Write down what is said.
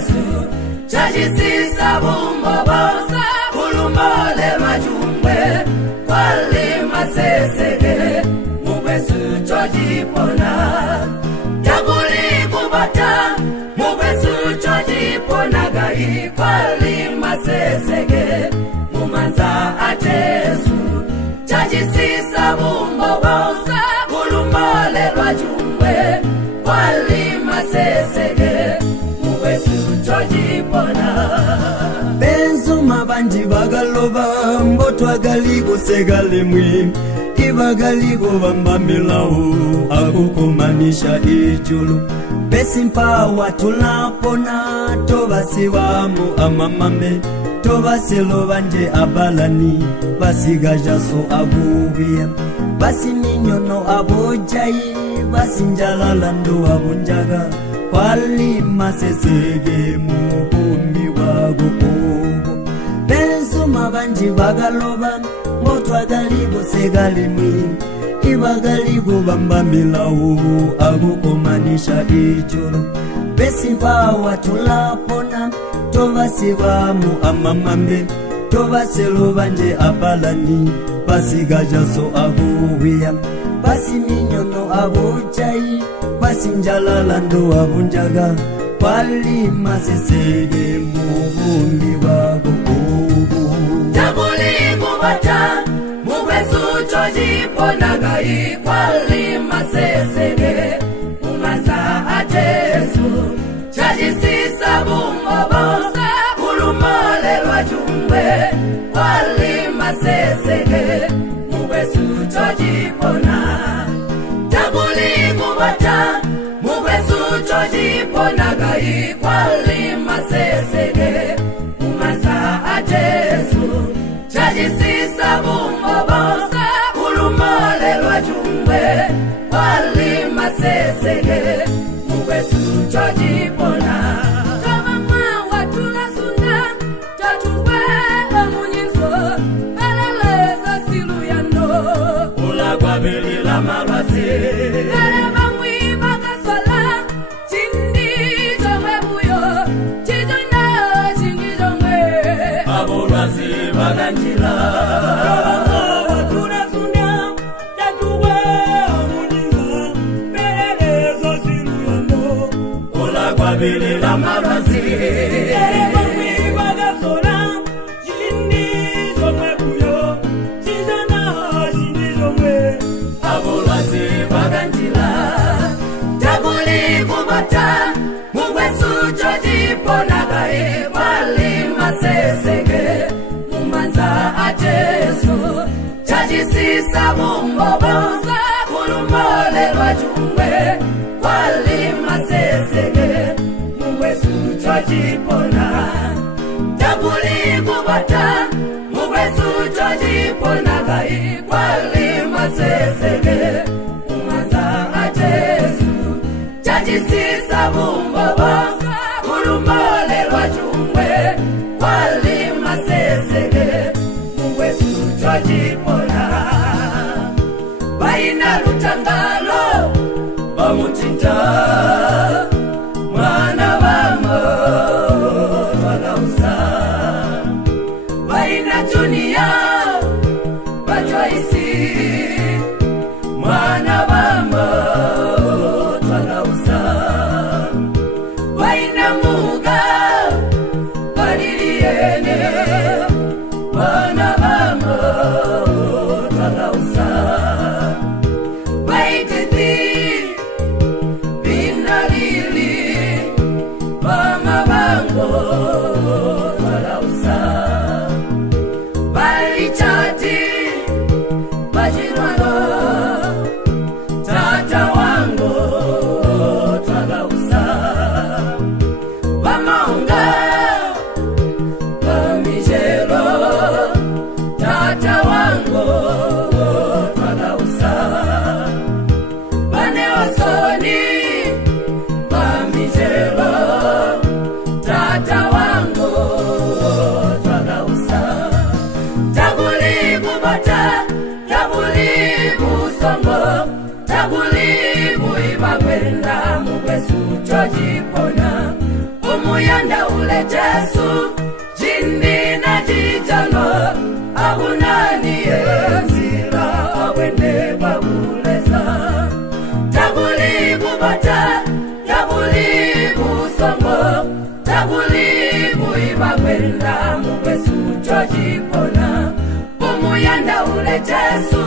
Jesu chajisisa bumboboza bulumole majumbe kwali masesege mugwesu chojipona taguli kubata mugwesu chojipona gai kwali masesege mumanza a Jesu chajisisa bumboboza bulumole majumbe kwali masesege mugwesu chojipona benzo mabanji bagaloba mbotwagali gusegale mwi ibagali gobambamilawo akukumanisha ijulu besimpa watulapona tobasibamu amamame tobaselo banje abalani basigajaso abubiya basiminyono abojayi basinjalalando abunjaga kwali masesege muhumbi wago ogo benzo mabanji bagaloba motwagali gusegale mwi ibagali gobambamilawo akukumanisha ijulu besimpa watulapona tobasibamu amamambe tobaselo banje abalani basigajaso abubiya basiminyono abojayi basinjalalando abunjaga kwali masesege mubumbi wago taguli kubata mugwesu chojipona gai kwali masesege mumanza a Jesu chajisisa bumboboza bulumole lwajumbe kwali masesege mugwesu chojipona taguli kubata mugwesu chojipona gai kwali masesege mumanza a Jesu chajisisa bumboboza bulumole lwajumbe kwali masesege mugwesu chojipona tavamwa watulasunda tatuwe omunyizo beleleza siluyando ulagwabilila malwasi elevamwi bagasola chindi jomwe buyo chijona chindi jomwe abulwasi baganjila Bilila marasi Ereba mwiba gasora Jindi jomwe buyo Chijana jindi jomwe Abulwasi baganjila Taguli kubata Mugwesu chojipona gai kwali masesege mumanza a Jesu chajisisa bumboboza bulumole lwajumbe kwali masesege mugwesu chojipona taguli kubata mugwesu chojipona gai kwali masesege mumanza a Jesu chajisisa bumboboza bulumole lwajumbe kwali masesege mugwesu chojipona baina lutangalo bamutinta mwana wamo twagausa baina dunia bajoisi mwana wamo twagausa baina muga badiliene mwana wamo twagausa twalausa balichati bajirwalo tata wango twalausa umuyanda ule Jesu jindi na jitano abunani enzira abwene babuleza tabuli bubata tabuli busongo tabuli buibagwenda mubesu jojipona umuyanda ule Jesu